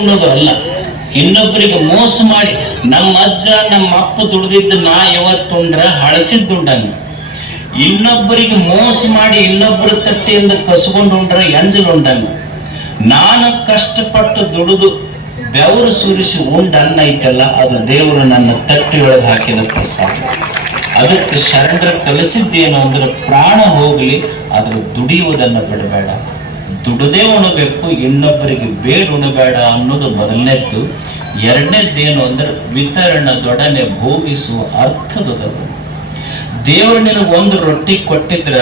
ಅನ್ನೋದು ಅಲ್ಲ. ಇನ್ನೊಬ್ಬರಿಗೆ ಮೋಸ ಮಾಡಿ ನಮ್ಮ ಅಜ್ಜ ನಮ್ಮ ಅಪ್ಪ ದುಡ್ದಿದ್ದ ನಾ ಯಾವತ್ತುಂಡ್ರ ಹಳಸಿದ್ದುಂಡಂಗ, ಇನ್ನೊಬ್ಬರಿಗೆ ಮೋಸ ಮಾಡಿ ಇನ್ನೊಬ್ಬರ ತಟ್ಟೆಯಿಂದ ಕಸ್ಕೊಂಡುಂಡ್ರ ಎಂಜಲುಂಡಂಗ. ನಾನು ಕಷ್ಟಪಟ್ಟು ದುಡಿದು ಬೆವರು ಸುರಿಸಿ ಉಂಡ ಅನ್ನ ಐತಲ್ಲ, ಅದು ದೇವರು ನನ್ನ ತಟ್ಟೆಯೊಳಗೆ ಹಾಕಿದ ಪ್ರಸಾದ. ಅದಕ್ಕೆ ಶರಣರ ಕಲಿಸಿದ್ದೇನು ಅಂದ್ರೆ, ಪ್ರಾಣ ಹೋಗಲಿ ಆದ್ರೆ ದುಡಿಯುವುದನ್ನು ಬಿಡಬೇಡ, ದುಡದೇ ಉಣಬೇಕು, ಇನ್ನೊಬ್ಬರಿಗೆ ಬೇಡ ಉಣಬೇಡ ಅನ್ನೋದು ಮೊದಲನೇದ್ದು. ಎರಡನೇದ್ದೇನು ಅಂದ್ರೆ, ವಿತರಣದೊಡನೆ ಭೋಗಿಸುವ ಅರ್ಥದೊಡನೆ. ದೇವರು ನಿನಗೆ ಒಂದು ರೊಟ್ಟಿ ಕೊಟ್ಟಿದ್ರ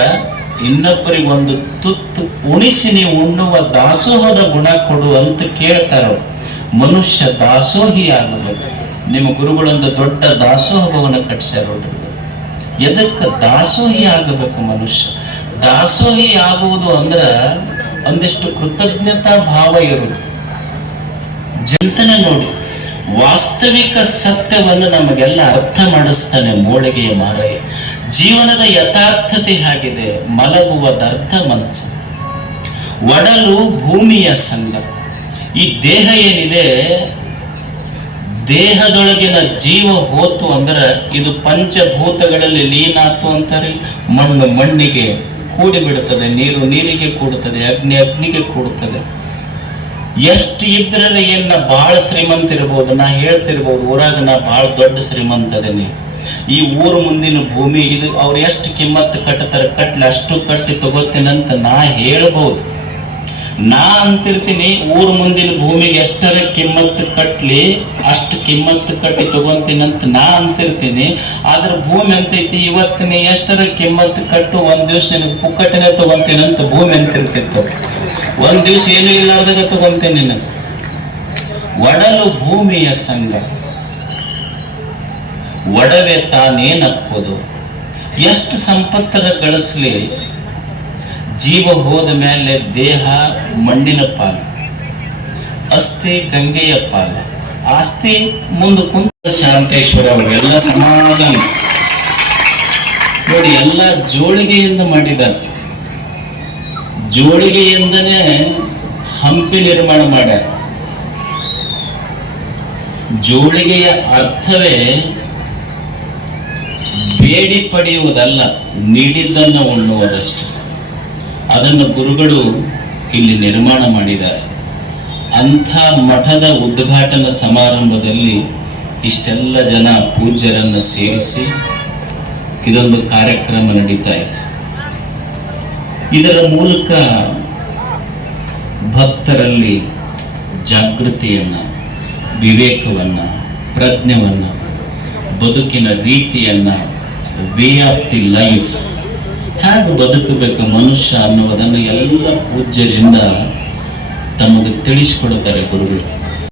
ಇನ್ನೊಬ್ಬರಿಗೆ ಒಂದು ತುತ್ತು ಉಣಿಸಿ ನೀವು ಉಣ್ಣುವ ದಾಸೋಹದ ಗುಣ ಕೊಡು ಅಂತ ಕೇಳ್ತಾರ. ಮನುಷ್ಯ ದಾಸೋಹಿ ಆಗಬೇಕು. ನಿಮ್ಮ ಗುರುಗಳೊಂದು ದೊಡ್ಡ ದಾಸೋಹ ಭವನ ಕಟ್ಟಿಸ್ಯಾರ. ಎದಕ್ಕೆ ದಾಸೋಹಿ ಆಗಬೇಕು ಮನುಷ್ಯ? ದಾಸೋಹಿ ಆಗುವುದು ಅಂದ್ರ ಒಂದಿಷ್ಟು ಕೃತಜ್ಞತಾ ಭಾವ ಇರುವುದು. ಚಿಂತನೆ ನೋಡಿ, ವಾಸ್ತವಿಕ ಸತ್ಯವನ್ನು ನಮಗೆಲ್ಲ ಅರ್ಥ ಮಾಡಿಸ್ತಾನೆ ಮೋಳಿಗೆಯ ಮಾರಯ್ಯ. ಜೀವನದ ಯಥಾರ್ಥತೆ ಆಗಿದೆ. ಮಲಗುವುದರ್ಥ ಮನಸ್ಸು, ಒಡಲು ಭೂಮಿಯ ಸಂಘ. ಈ ದೇಹ ಏನಿದೆ, ದೇಹದೊಳಗಿನ ಜೀವ ಹೋತು ಅಂದ್ರೆ ಇದು ಪಂಚಭೂತಗಳಲ್ಲಿ ಲೀನಾತು ಅಂತಾರೆ. ಮಣ್ಣು ಮಣ್ಣಿಗೆ ಕೂಡಿ ಬಿಡುತ್ತದೆ, ನೀರು ನೀರಿಗೆ ಕೂಡುತ್ತದೆ, ಅಗ್ನಿ ಅಗ್ನಿಗೆ ಕೂಡುತ್ತದೆ. ಎಷ್ಟು ಇದ್ರಲ್ಲಿ ಏನ್ ನಾ ಬಹಳ ಶ್ರೀಮಂತ ಇರ್ಬೋದು, ನಾ ಹೇಳ್ತಿರ್ಬೋದು ಊರಾಗ ನಾ ಬಹಳ ದೊಡ್ಡ ಶ್ರೀಮಂತ ಅದೇನಿ, ಈ ಊರು ಮುಂದಿನ ಭೂಮಿ ಇದು ಅವ್ರು ಎಷ್ಟು ಕಿಮ್ಮತ್ತು ಕಟ್ಟತಾರೆ, ಕಟ್ಲಿ ಅಷ್ಟು ಕಟ್ಟಿ ತಗೋತೀನಂತ ನಾ ಹೇಳ್ಬೋದು. ನಾ ಅಂತಿರ್ತೀನಿ ಊರ್ ಮುಂದಿನ ಭೂಮಿಗೆ ಎಷ್ಟರ ಕಿಮ್ಮತ್ತು ಕಟ್ಲಿ ಅಷ್ಟು ಕಿಮ್ಮತ್ತು ಕಟ್ಟಿ ತಗೊಂತೀನಂತ ನಾ ಅಂತಿರ್ತೀನಿ. ಆದ್ರ ಭೂಮಿ ಅಂತೈತಿ, ಇವತ್ತು ನೀ ಎಷ್ಟರ ಕಿಮ್ಮತ್ತು ಕಟ್ಟು ಒಂದ್ ದಿವ್ಸ ನಿನಗೆ ಪುಕ್ಕಟ್ಟಿನೇ ತಗೊಂತೀನಂತ ಭೂಮಿ ಅಂತಿರ್ತಿತ್ತು. ಒಂದ್ ದಿವ್ಸ ಏನು ಇಲ್ಲಾರ್ದಾಗ ತಗೊಂತೀನಿ ನಿನಗೆ. ಒಡಲು ಭೂಮಿಯ ಸಂಘ, ಒಡವೆ ತಾನೇನಪ್ಪದು. ಎಷ್ಟು ಸಂಪತ್ತರ ಗಳಿಸ್ಲಿ, ಜೀವ ಹೋದ ಮೇಲೆ ದೇಹ ಮಣ್ಣಿನ ಪಾಲು, ಅಸ್ಥಿ ಗಂಗೆಯ ಪಾಲು. ಆಸ್ತಿ ಮುಂದೆ ಕುಂತ ಶಾಂತೇಶ್ವರ ಅವರೆಲ್ಲ ಸಮಾಧಾನ ನೋಡಿ, ಎಲ್ಲ ಜೋಳಿಗೆಯಿಂದ ಮಾಡಿದ್ದಾರೆ. ಜೋಳಿಗೆಯಿಂದನೇ ಹಂಪಿ ನಿರ್ಮಾಣ ಮಾಡ್ಯಾರ. ಜೋಳಿಗೆಯ ಅರ್ಥವೇ ಬೇಡಿ ಪಡೆಯುವುದಲ್ಲ, ನೀಡಿದ್ದನ್ನು ಉಣ್ಣುವುದಷ್ಟೇ. ಅದನ್ನು ಗುರುಗಳು ಇಲ್ಲಿ ನಿರ್ಮಾಣ ಮಾಡಿದ್ದಾರೆ. ಅಂಥ ಮಠದ ಉದ್ಘಾಟನಾ ಸಮಾರಂಭದಲ್ಲಿ ಇಷ್ಟೆಲ್ಲ ಜನ ಪೂಜ್ಯರನ್ನು ಸೇರಿಸಿ ಇದೊಂದು ಕಾರ್ಯಕ್ರಮ ನಡೀತಾ ಇದೆ. ಇದರ ಮೂಲಕ ಭಕ್ತರಲ್ಲಿ ಜಾಗೃತಿಯನ್ನ, ವಿವೇಕವನ್ನ, ಪ್ರಜ್ಞೆಯನ್ನ, ಬದುಕಿನ ರೀತಿಯನ್ನ, ವೇ ಆಫ್ ದಿ ಲೈಫ್, ಹೇಗೆ ಬದುಕಬೇಕು ಮನುಷ್ಯ ಅನ್ನುವುದನ್ನು ಎಲ್ಲ ಪೂಜ್ಯರಿಂದ ತಮಗೆ ತಿಳಿಸಿಕೊಡುತ್ತಾರೆ ಗುರುಗಳು.